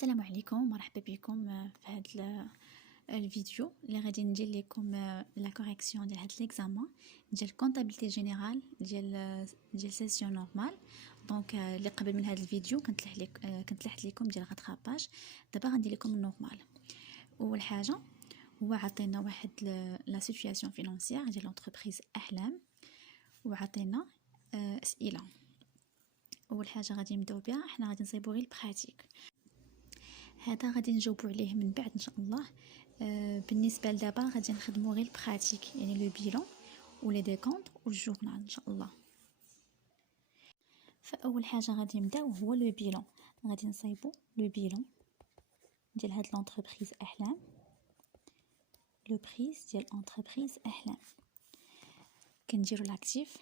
السلام عليكم، مرحبا بكم في هذا الفيديو اللي غادي ندير لكم لا كوريكسيون ديال هذا ليكزامان ديال كونطابيلتي جينيرال ديال سيسيون نورمال. دونك اللي قبل من هذا الفيديو كنت لحت لكم ديال غاتراباج. دابا غندير لكم النورمال. اول حاجه هو عطينا واحد لا سيتوياسيون فينانسيير ديال لونتربريز احلام وعطينا اسئله. اول حاجه غادي نبداو بها، حنا غادي نصايبو غير البراتيك، هذا غادي نجاوبو عليه من بعد ان شاء الله. بالنسبه لدابا غادي نخدمو غير البراتيك، يعني لو بيلون ولي ديكونط والجورنال ان شاء الله. فاول حاجه غادي نبداو هو لو بيلون. غادي نصايبو لو بيلون ديال هاد لونتربريز احلام، لو بريز ديال انتربريز احلام. كنديرو لاكتيف،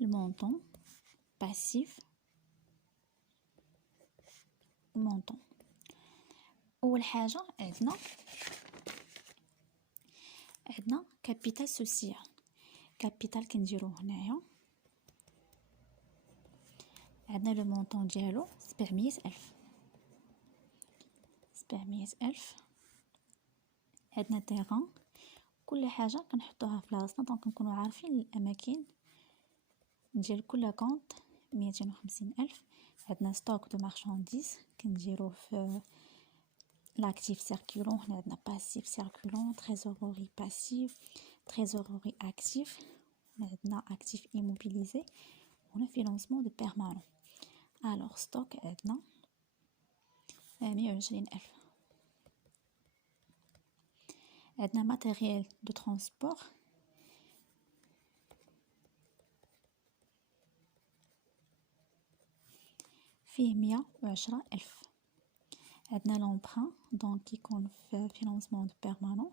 المونطون، باسيف، المونطون. اول حاجه عندنا كابيتال سوسيال. كابيتال كنديروه هنايا، عندنا لو مونطون ديالو 700,000. عندنا تيغان، كل حاجه كنحطوها في بلاصتنا دونك نكونوا عارفين الاماكن ديال كل كونط. 250,000. عندنا ستوك دو مارشانديز كنديروه في لاكتيف سيركولون. هنا عندنا باسيف سيركولون، تريزوروري باسيف، تريزوروري اكتيف. عندنا اكتيف ايموبيليزي، هنا فينانسمون دو بيرمانون. الوغ ستوك عندنا 120,000. عندنا ماتيريال دو ترونسبور، فيه 110,000. عندنا لومبران دونك يكون في فينانسمون دو بيرمانون،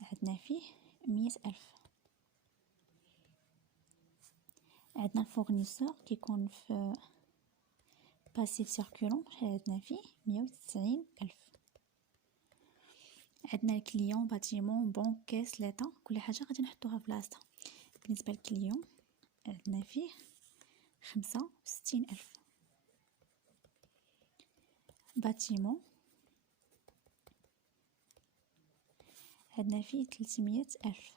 عندنا فيه 100,000. عندنا الفورنيسور كيكون في باسيف سيركولون، عندنا فيه 190,000. عندنا الكليون باتيمون بنك كاس ليطا، كل حاجه غادي نحطوها في بلاصتها. بالنسبه للكليون عندنا فيه 65,000. باتيمون عندنا فيه 300,000.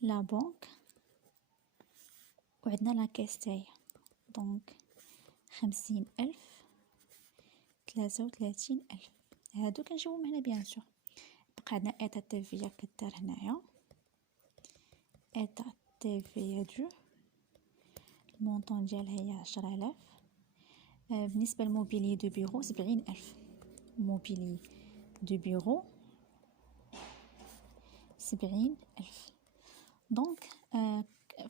لا بنك وعندنا لا كاس تاعي دونك 50,000، 33,000. هادو كنجيبهم هنا بيان سور. بقى عندنا ايطا تيفيا كدار هنايا، ايطا تيفيا دو المونطون ديالها هي 10,000. بالنسبه للموبيلي دو بيرو 70,000. موبيلي دو بيرو 70,000. دونك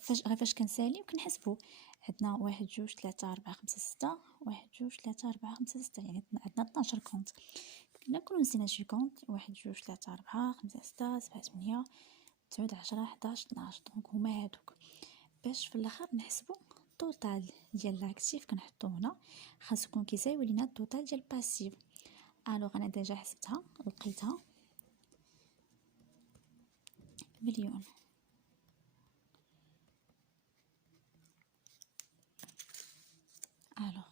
فاش كنسالي وكنحسبوا عندنا 1 2 3 4 5 6، 1 2 3 4 5 6، يعني عندنا 12 كونط. كنا نكونوا نسينا شي كونط، 1 2 3 4 5 6 7 8 9 10 11 12. دونك هما هادوك. باش في الاخر نحسبوا التوتال ديال لاكتيف كنحطو هنا، خاص يكون كيساوي لينا التوتال ديال باسيف. الوغ انا ديجا حسبتها لقيتها 1,000,000. الوغ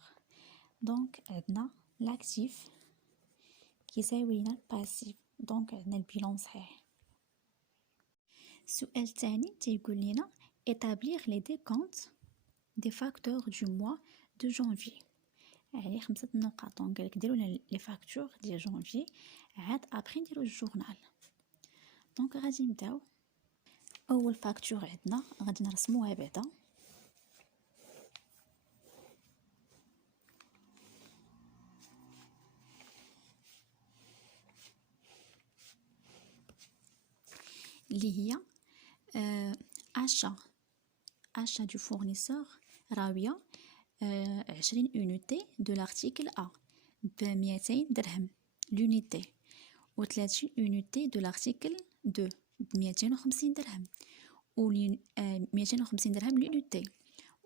دونك عندنا لاكتيف كيساوي لنا الباسيف، دونك عندنا البيلون صحيح. السؤال الثاني تيقول لنا établir les décomptes des facteurs du mois de janvier، يعني 5 نقاط. دونك قالك ديروا لنا لي فاكتور ديال جانفي، عاد ابري نديرو الجورنال. دونك غادي نبداو. اول فاكتور عندنا غادي نرسموها بعدا، اللي هي achat du fournisseur راوية 20 unité de l'article A ب 200 درهم l'unité، و 30 unité de l'article 2 ب 250 درهم، و 250 درهم l'unité،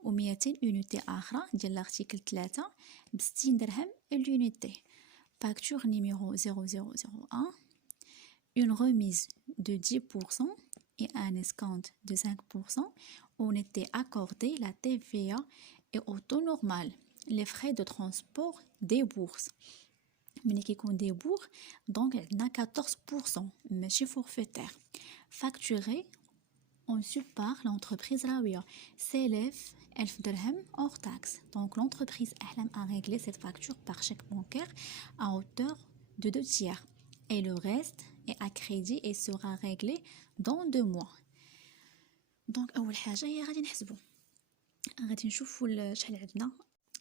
و 200 unité أخرى ديال l'article 3 ب 60 درهم l'unité. Facture numéro 0001. Une remise de 10% et un escompte de 5%. On était accordé la TVA et au taux normal. Les frais de transport des bourses. ملي كيكون دي بور دونك عندنا 14% ماشي forfaitaire. Facturé ensuite par l'entreprise Rawia s'élève 1000 dirhams hors taxe. Donc l'entreprise Ahlam a réglé cette facture par chèque bancaire à hauteur de 2 tiers. Et le reste est à crédit et sera réglé dans 2 mois. Donc أول حاجة هي غادي نحسبو غادي نشوفوا شحال عندنا.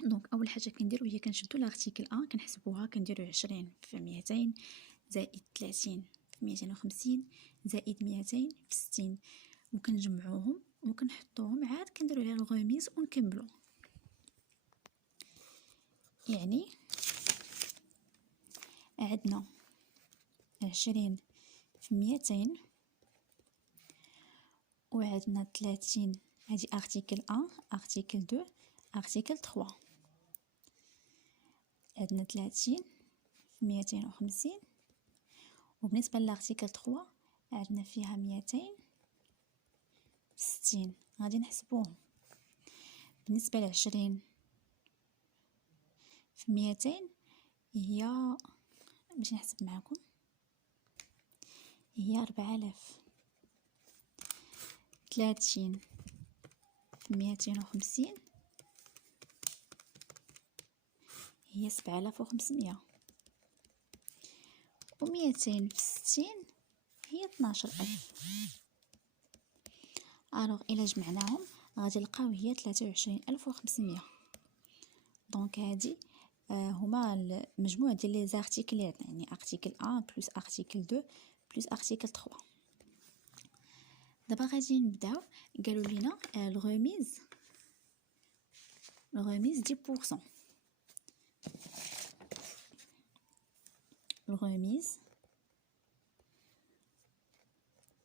دونك اول حاجه كنديرو هي كنشدو لارتيكل 1 كنحسبوها كنديرو 20 في 200 زائد 30 في 250 زائد 200 في 60 وكنجمعوهم وكنحطوهم عاد كنديرو على الغوميز ونكملو. يعني عندنا 20 في 200 وعندنا 30 هذه ارتيكل 1 ارتيكل 2 ارتيكل 3 عندنا 30 في 250 وبالنسبة لارتيكل 3 عندنا فيها 200 في 60 غادي نحسبوهم. بالنسبة ل 20 في 200 هي باش نحسب معكم هي 4000. 30 في 250 هي 7500 و200 في 60 هي 12000. الوغ الى جمعناهم غادي نلقاو هي 23500. دونك هادي هما المجموع ديال لي زارتيكلات يعني ارتيكل 1 بلس ارتيكل 2 بلس ارتيكل 3. دابا غادي نبداو. قالوا لينا الغوميز 10%. الغوميز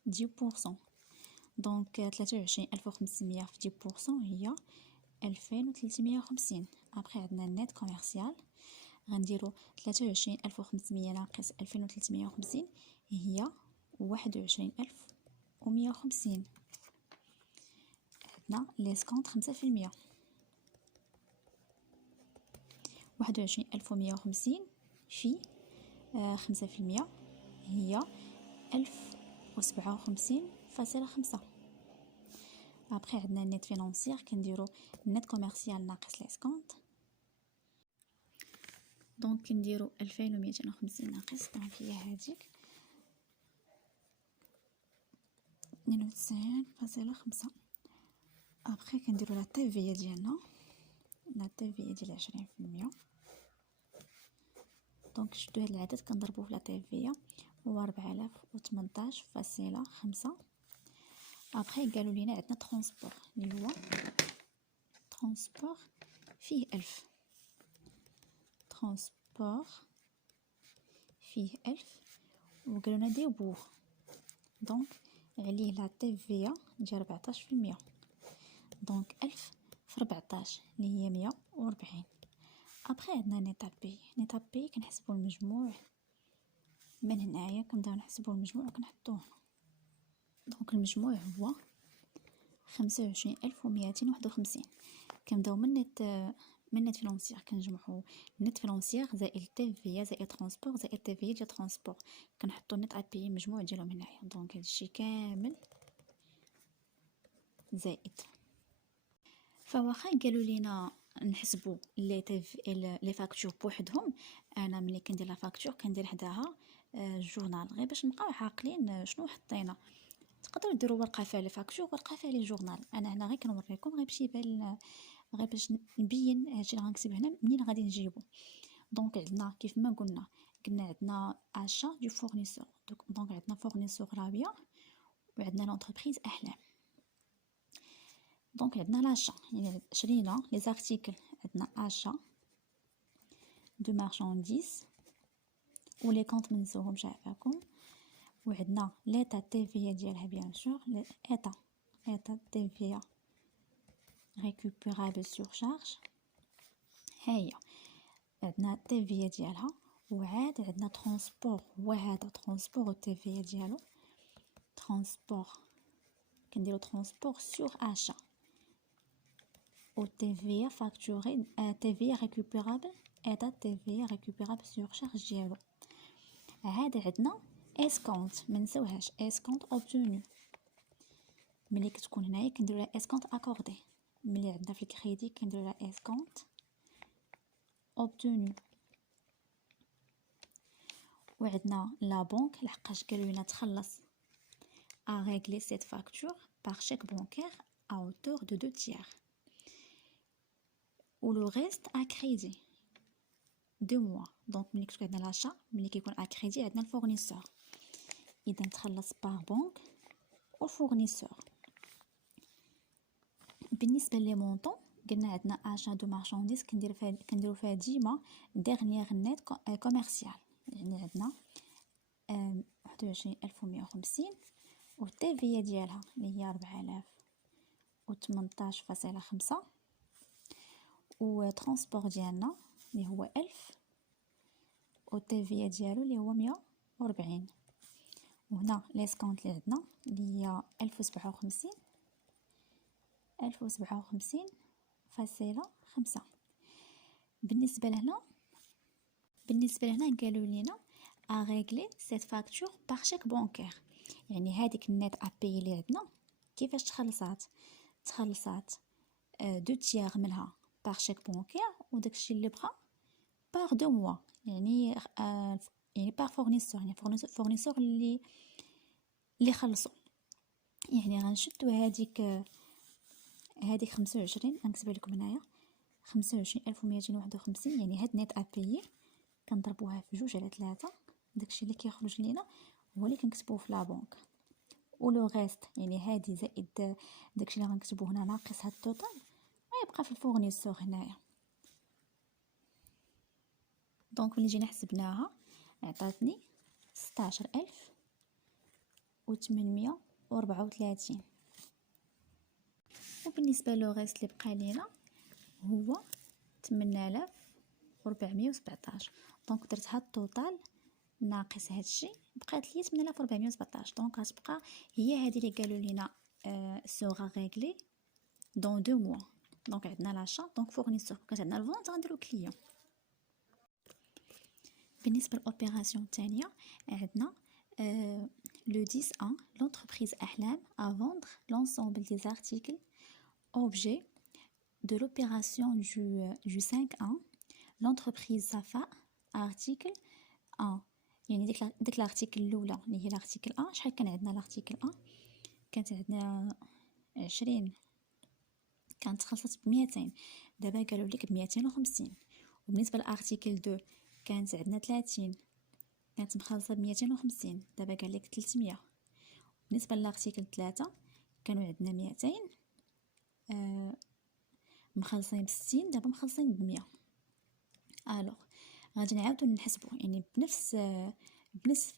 10%. دونك 23500 في 10% هي 2350. ابخي عندنا النت كوميرسيال غنديرو 23500 ناقص 2350 هي 21150. عندنا ليسكونط 5%. 21150 في 5% هي 1057.5. ابخي عندنا النت فينانسيير كنديرو النت كوميرسيال ناقص ليسكونط. دونك كنديرو 2250 ناقص دونك هي هاديك 92.5. ابخي كنديرو لا تيفي ديالنا لا تيفي ديال 20%. دونك شدو هاد العدد كنضربوه في لا تيفي هو 4018.5. ابخي قالوا لينا عندنا ترونسبور اللي هو ترونسبور فيه 1000. ترونسبور فيه 1000 وقالوا لنا دي بور دونك عليه لا تيفي ديال 14%. دونك 1000 في 14 اللي هي 140. ابخي عندنا نيتا بي كنحسبو المجموع من هنايا كنبداو نحسبو المجموع وكنحطوه. دونك المجموع هو 25251. كنبداو من نت فينانسيير كنجمعو نت فينانسيير زائد تيفي زائد ترونسبور زائد تيفي ديال ترونسبور كنحطو نت ابي المجموع ديالهم هنايا. دونك هادشي كامل زائد. فواخا قالوا لينا نحسبوا لي فاكتور بوحدهم انا ملي كندير لا فاكتور كندير حداها الجورنال غير باش نبقاو عاقلين شنو حطينا. تقدروا ديروا ورقه فيها لي فاكتور ورقه فيها لي جورنال. انا هنا غير كنوريكم غير باش يبان غير باش نبين هادشي اللي غنكتب هنا منين غادي نجيبو. دونك عندنا كيف ما قلنا عندنا اشا دو فورنيسور. دونك عندنا فورنيسور راويه وعندنا لونتربريز احلام. دونك عندنا لاشا يعني شرينا لي زارتيكل عندنا اشا دو مارشانديز ولي كونط منسوهم عافاكم وعندنا ليتا تيفيا ديالها بيان سور ايتا تيفيا ريكوبيرابل سور شارج هي عندنا تيفيا ديالها وعاد عندنا ترونسبور هو هذا ترونسبور تيفيا ديالو ترونسبور كنديرو ترونسبور سور اشا au TVA facturé TVA récupérable et TVA récupérable sur charge ديالو. هذا عندنا اسكونت، ما نساوهاش اسكونت اوبتونو. ملي كتكون هنايا كنديروا لها اسكونت اكوردي، ملي عندنا في الكريدي كنديروا لها اسكونت اوبتونو. وعندنا لا بنك لحقاش قالوا لنا تخلص à régler cette facture par chèque bancaire à hauteur de 2/3 ou le reste à crédit 2 mois. donc ملي كتكون عندنا l'achat ملي كيكون à crédit عندنا الفورنيسور، اذا تخلص par banque او fournisseur. بالنسبه لي مونطون قلنا عندنا achat de marchandises كنديروا فيها ديما dernière net commercial، يعني عندنا 21150 والتيفيه ديالها اللي هي 4018.5 وترونسبور ديالنا اللي هو 1000 والتيفيه ديالو اللي هو 140. وهنا ليسكونت اللي عندنا اللي هي 1057.5. بالنسبه لهنا قالوا لنا à régler cette facture par chèque bancaire، يعني هذيك النت ابي اللي عندنا كيفاش تخلصات 2/3 منها par chèque bancaire، وداكشي اللي بقى par 2 mois، يعني par fournisseur، يعني fournisseur اللي خلصوا. يعني غنشدو هذيك 25 غنكتبها لكم هنايا 25251، يعني هاد نت ابي كنضربوها في 2/3، داكشي اللي كيخرج لينا هو اللي كنكتبوه في لا بنك. ولو غيست يعني هادي زائد داكشي اللي غنكتبوه هنا ناقص هاد التوتال غيبقى في الفورنيسور هنايا. دونك ملي جينا حسبناها عطاتني 16834. وبالنسبه لو غيست اللي بقى لينا هو 8417. دونك درت هاد التوتال ناقص هادشي بقات لي 8417. دونك غتبقى هي هذه اللي قالوا لينا سوغا ريغلي دون 2 موا. دونك عندنا لاشا دونك فورنيسور، كانت عندنا الفونت غنديرو كليون. بالنسبه للاوبيراسيون الثانيه عندنا le 10-1 l'entreprise أحلام à vendre l'ensemble des articles objets de l'opération du 5-1 l'entreprise Safa article 1. يعني ديك الارتيكل الاولى اللي هي الارتيكل 1 شحال كان عندنا الارتيكل 1 كانت عندنا 20 كانت خلصت ب200، دابا قالوا لك ب250. وبالنسبه للارتيكل 2 كانت عندنا 30 كانت مخلصه ب250، دابا قال لك 300. بالنسبه للارتيكل 3 كانوا عندنا 200 مخلصين ب60، دابا مخلصين ب100. الوغ غادي نعاودو نحسبو يعني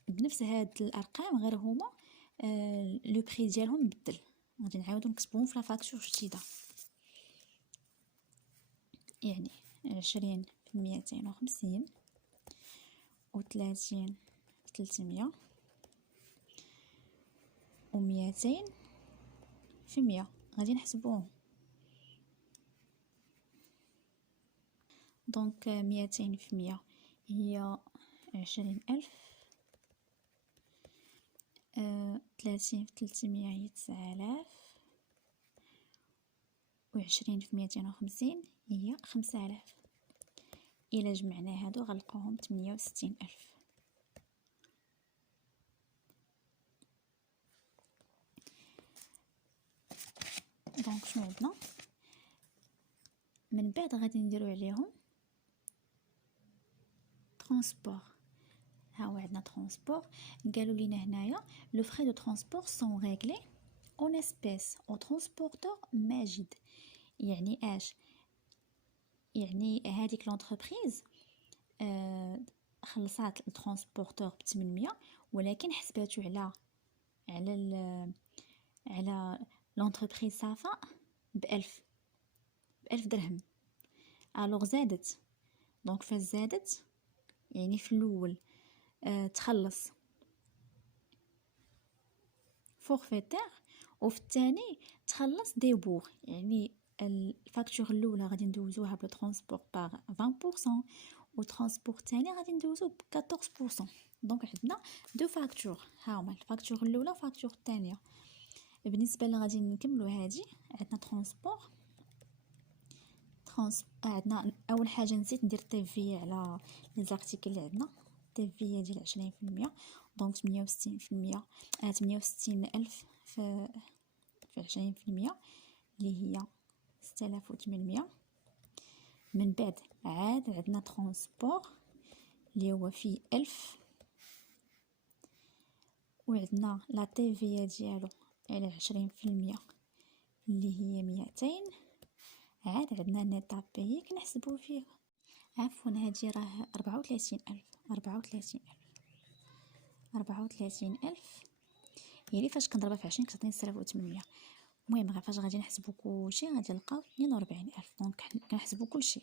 بنفس هاد الارقام، غير هما لو بري ديالهم مبدل. غادي نعاودو نكتبوهم في لا فاكتور جديده، يعني 20 في 250 و30 في 300 و200 في 100. غادي نحسبوهم. دونك 200 في 100 هي 20,000. 30 في 300 هي 9000 و20 في 250 هي 5000. إلا جمعنا هادو غنلقاوهم 68,000. دونك شنو عندنا من بعد غادي نديرو عليهم ترونسبور. ها هو عندنا ترونسبور. قالوا لينا هنايا لو فري دو ترونسبور سون ريغلي اون اسبيس او ترونسبورتور ماجد. يعني اش يعني هذيك لونتربريز خلصات الترونسبورتور ب800، ولكن حسباتو على لونتربريز صافا ب1000 درهم. الوغ زادت، دونك فاش زادت يعني في الاول تخلص فورفيتير، وفي الثاني تخلص ديبور، يعني الفاكتور الاولى غادي ندوزوها بالترونسبور باغ 20%، والترونسبور الثاني غادي ندوزو ب 14%. دونك عندنا دو فاكتور، ها هما الفاكتور الاولى والفاكتور الثانيه. بالنسبه اللي غادي نكملوا هذه، عندنا ترونسبور عندنا اول حاجه نسيت ندير تيفي على لي زارتيكل اللي عندنا. تيفي ديال 20%، دونك 68%، 68,000 في 20% اللي هي 6800. من بعد عاد عندنا ترونسبور اللي هو فيه 1000، وعندنا لا تيفي ديالو على 20% اللي هي 200. عاد عندنا نيت ابي كنحسبو فيه، عفوا هادي راه 34,000 يعني فاش كنضربها في 20 كتعطيني 6800. المهم غير فاش غادي نحسبو كلشي غادي نلقاو 42,000. دونك كنحسبو كلشي،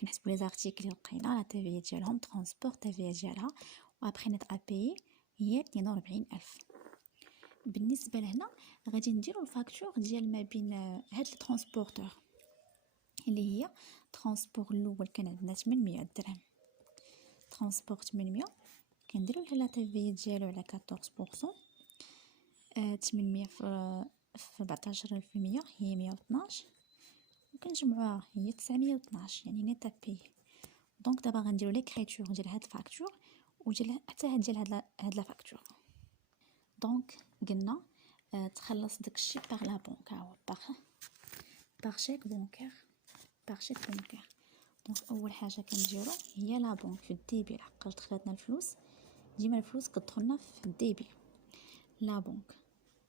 كنحسبو لي زارتيكل اللي لقينا لا تيفي ديالهم، ترونسبور تيفي ديالها، وابخي نيت ابي هي 42,000. بالنسبه لهنا غادي نديرو الفاكتور ديال ما بين هاد الترونسبورتور اللي هي ترونسبور الاول كان عندنا 800 درهم، ترونسبور 800 كنديرو لها لا تيفي ديالو على 14%. 800 في 14% هي 112، وكنجمعوها هي 912 يعني نيت ابي. دونك دابا غنديرو ليكريتور ديال هاد الفاكتور وديال حتى هاد ديال هاد لا فاكتور. دونك قلنا تخلص داكشي باغ لا بنك، ها هو باغ شيك بونكير، باغ شيك بونكير. دونك اول حاجه كنديرو هي لا بنك في الديبي، لحقاش دخلتنا الفلوس ديما الفلوس كتدخلنا في الديبي. لا بنك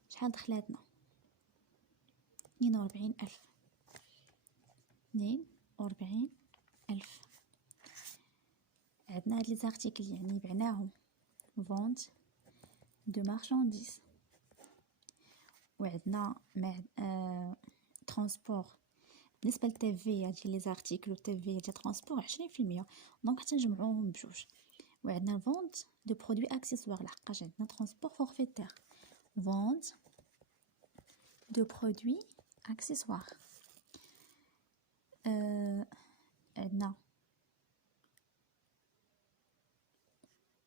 شحال دخلاتنا؟ 42,000. 42,000. عندنا هاد لي زارتيكل يعني بعناهم فونت دو مارشانديز، وعندنا ترونسبور بالنسبه للتيفي ديال لي زارتيكل والتيفي ديال ترونسبور 20%، دونك حتى نجمعوهم بجوج. وعندنا الفونت دو برودوي اكسيسوار لحقاش عندنا ترونسبور فورفيتير، فونت دو برودوي اكسيسوار. عندنا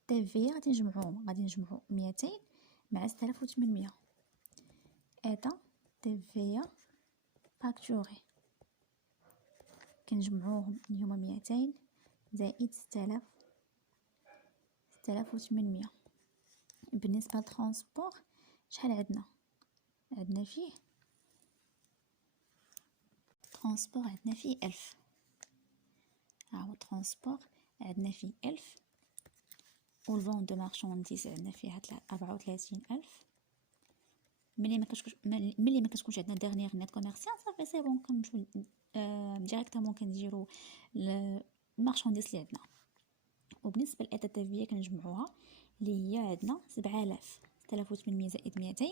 تيفي غادي نجمعو 200 مع 6800. هذا تيفي فاكتوري كنجمعوهم اللي هما 200 زائد 6800. بالنسبه للترونسبور شحال عندنا فيه ترونسبور عندنا فيه 1000. ها هو ترونسبور عندنا فيه 1000، والفون دو مارشانديز عندنا فيها 34,000. ملي ما كتكونش عندنا ديرنيير نيت كوميرسيال صافي سي بون كنمشيو ديريكتومون كنديرو المارشانديز اللي عندنا. وبالنسبه للادا تيفي كنجمعوها اللي هي عندنا 7000، 6800 زائد 200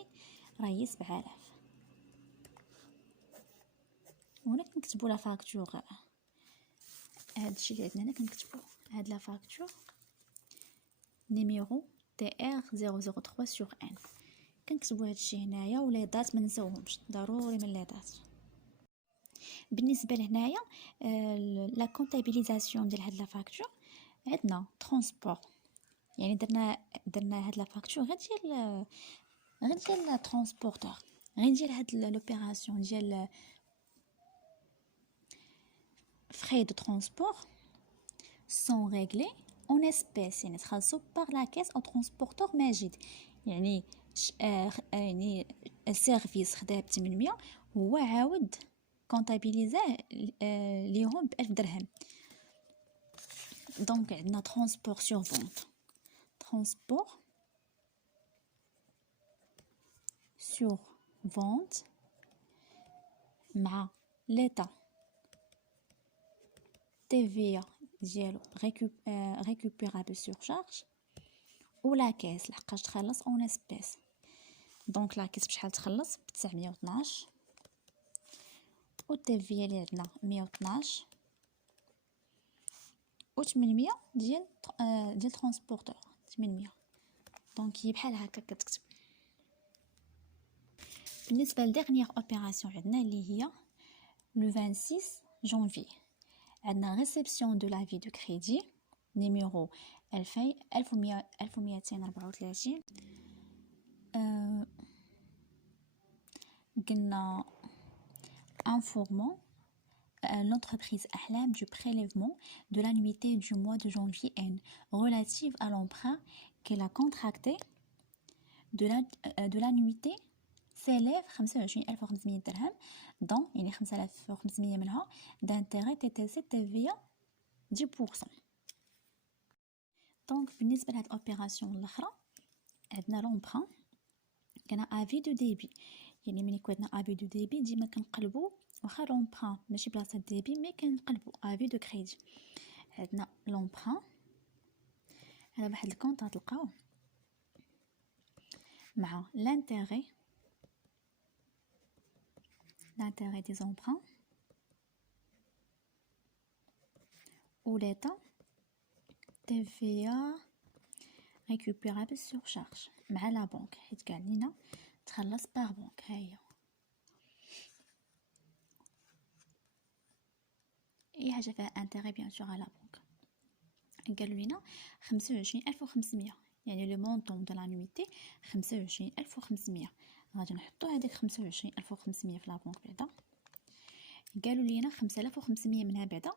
راه هي 7000. وهنا كنكتبوا لا فاكتور، هادشي اللي عندنا هنا كنكتبوا هاد لا فاكتور نيميرو تي ار 003 سور ان. كنكتبوا هادشي هنايا، ولي دات ما نساوهمش ضروري من لي دات. بالنسبه لهنايا لا كونطابيليزاسيون ديال هاد لا فاكتور عندنا ترونسبور، يعني درنا هاد لا فاكتور غير ديال ترونسبورتور، غير ديال هاد لوبيراسيون ديال frais de transport sont réglés en espèces، يعني تخلصوا par la caisse au transporteur ماجد. يعني يعني السيرفيس خداه ب 800 هو عاود كونطابيليزاه ليهم ب 1000 درهم. دونك عندنا ترونسبور سور فونت، ترونسبور سور فونت مع ليتا TVA ديالو récupérable sur charge، و لا كاس لحقاش تخلص اون اسبيس. دونك لا كاس بشحال تخلص ب 912، و TVA اللي عندنا 112، و 800 ديال ترونسبورتور 800. دونك هي بحال هكا كتكتب. بالنسبه لديرنيير اوبيراسيون عندنا اللي هي le 26 janvier. عندنا réception de l'avis de crédit numéro 1234. قلنا informant l'entreprise Ahlam du prélèvement de l'annuité du mois de janvier N relative à l'emprunt qu'elle a contracté de l'annuité s'élève 25500 درهم dont يعني 5500 منها d'intérêt TTC TVA 10%. دونك بالنسبه لهاد الاوبيراسيون الاخرى عندنا لومبران كاين افي دو ديبي، يعني ملي كنا افي دو ديبي ديما كنقلبوا واخا لومبران ماشي بلاصه ديبي مي كنقلبوا افي دو كريدي. عندنا لومبران هذا واحد الكونط غتلقاوه مع l'intérêt des emprunts ou l'état TVA récupérable sur charge مع لا بنك، حيت كاع لينا تخلص باغ بنك. ها هي اي حاجه فيها انتيغي بيان سور على بنك. قالوا لينا 25500 يعني لو مونطون دو لانويتي 25500. غادي نحطو هذيك 25500 في لا بنك بعدا. قالوا لينا 5500 منها بعدا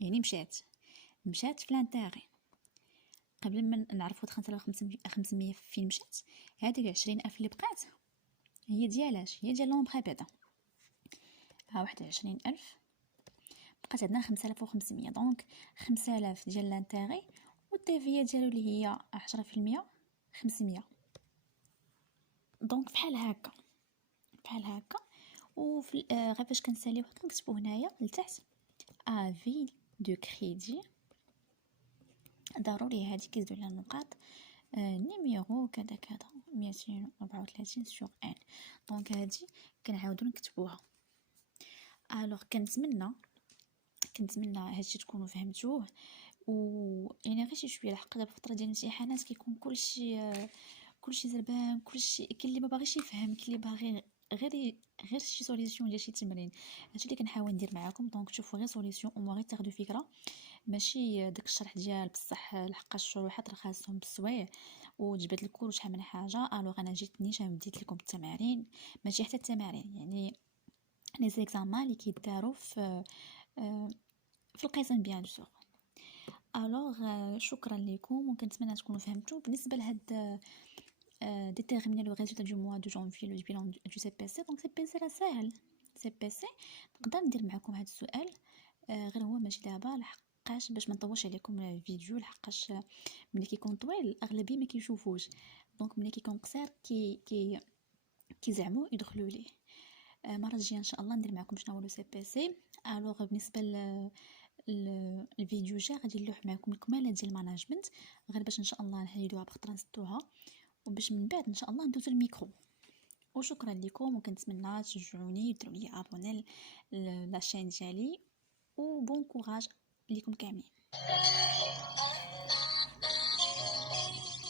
يعني مشات في لانتيغي. قبل ما نعرفوا 5500 فين مشات، هذيك 20000 اللي بقات هي ديالاش؟ هي ديال لومبري بعدا. ها 21000 بقات عندنا 5500. دونك 5000 ديال لانتيغي والتيفيه ديالو اللي هي 10% 500. دونك بحال هكا وفي غير فاش كنساليو كنكتبوا هنايا لتحت افي دو كريدي. ضروري هذه كيزيدوا لنا النقاط نيميرو كذا 234 سور ان. دونك هذه كنعاودو نكتبوها. الوغ كنتمنى هادشي تكونوا فهمتوه، و يعني غير شي شويه لحق دابا فتره ديال الامتحانات كيكون كلشي زربان، كلشي كاين اللي ما باغيش يفهم، كاين اللي باغي غير شي سوليسيون ديال شي تمرين. هادشي اللي كنحاول ندير معاكم. دونك تشوفوا غير سوليسيون او غير تاخذوا فكره، ماشي داك الشرح ديال بصح لحق الشروحات راه خاصهم بالسوايع وجبت لكم شحال من حاجه. الوغ انا جيت نيشان بديت لكم التمارين، ماشي حتى التمارين يعني لي زيكزامان اللي كيداروا في القسم بيان سور. الوغ شكرا لكم وكنتمنى تكونوا فهمتوا. بالنسبه لهاد déterminer le résultat du mois de janvier, le bilan du CPC. donc CPC راه ساهل. CPC نقدر ندير معكم هذا السؤال غير هو ماشي دابا لحقاش باش ما نطولش عليكم الفيديو، لحقاش ملي كيكون طويل الاغلبيه ما كيشوفوش. دونك ملي كيكون قصير كيزعموا يدخلوا ليه. المره الجايه ان شاء الله ندير معكم شنو هو لو CPC. الوغ بالنسبه الفيديو جا غادي نلوح معكم الكماله ديال الماناجمنت غير باش ان شاء الله نحيدوها بخطره نسدوها وباش من بعد ان شاء الله ندوزو الميكرو. وشكرا لكم وكنتمنى تشجعوني ديروا لي ابوني لاشين ديالي وبون كوراج ليكم كاملين.